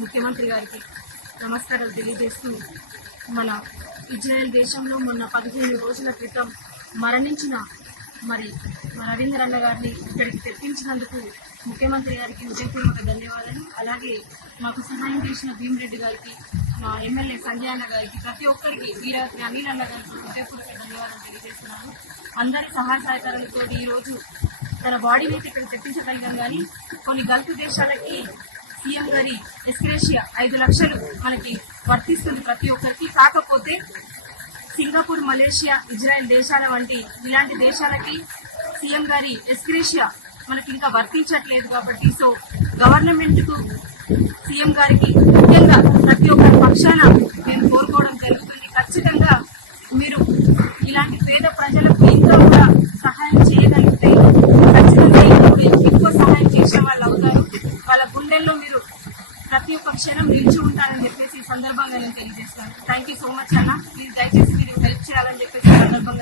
ముఖ్యమంత్రి గారికి నమస్కారాలు తెలియజేస్తూ మన ఇజ్రాయెల్ దేశంలో మొన్న పదిహేను రోజుల క్రితం మరణించిన మరి రవీంద్ర నరేంద్ర అన్న గారిని ఇక్కడికి తెప్పించినందుకు ముఖ్యమంత్రి గారికి హృదయపూర్వక ధన్యవాదాలు. అలాగే మాకు సహాయం చేసిన భీమిరెడ్డి గారికి మా ఎమ్మెల్యే సంజయ్ అన్న గారికి ప్రతి ఒక్కరికి వీరాత్రి అనిల్ అన్న గారికి హృదయపూర్వక ధన్యవాదాలు తెలియజేస్తున్నాను అందరి సహాయ సహకారాలతో ఈరోజు తన బాడీని అయితే ఇక్కడ తెప్పించగలిగాం కానీ కొన్ని గల్ఫ్ దేశాలకి సీఎం గారి ఎస్క్రేషియా ఐదు లక్షలు మనకి వర్తిస్తుంది ప్రతి ఒక్కరికి. కాకపోతే సింగపూర్ మలేషియా ఇజ్రాయెల్ దేశాల వంటి ఇలాంటి దేశాలకి సీఎం గారి ఎస్క్రేషియా మనకి ఇంకా వర్తించట్లేదు కాబట్టి సో గవర్నమెంట్కు సీఎం గారికి ముఖ్యంగా ప్రతి ఒక్కరి పక్షాన ప్రతి ఒక్క క్షణం నిలిచి ఉంటానని చెప్పేసి ఈ సందర్భంగా నేను తెలియజేస్తాను. థ్యాంక్ యూ సో మచ్ అన్న. ప్లీజ్ దయచేసి మీరు హెల్ప్ చేయాలని చెప్పేసి సందర్భంగా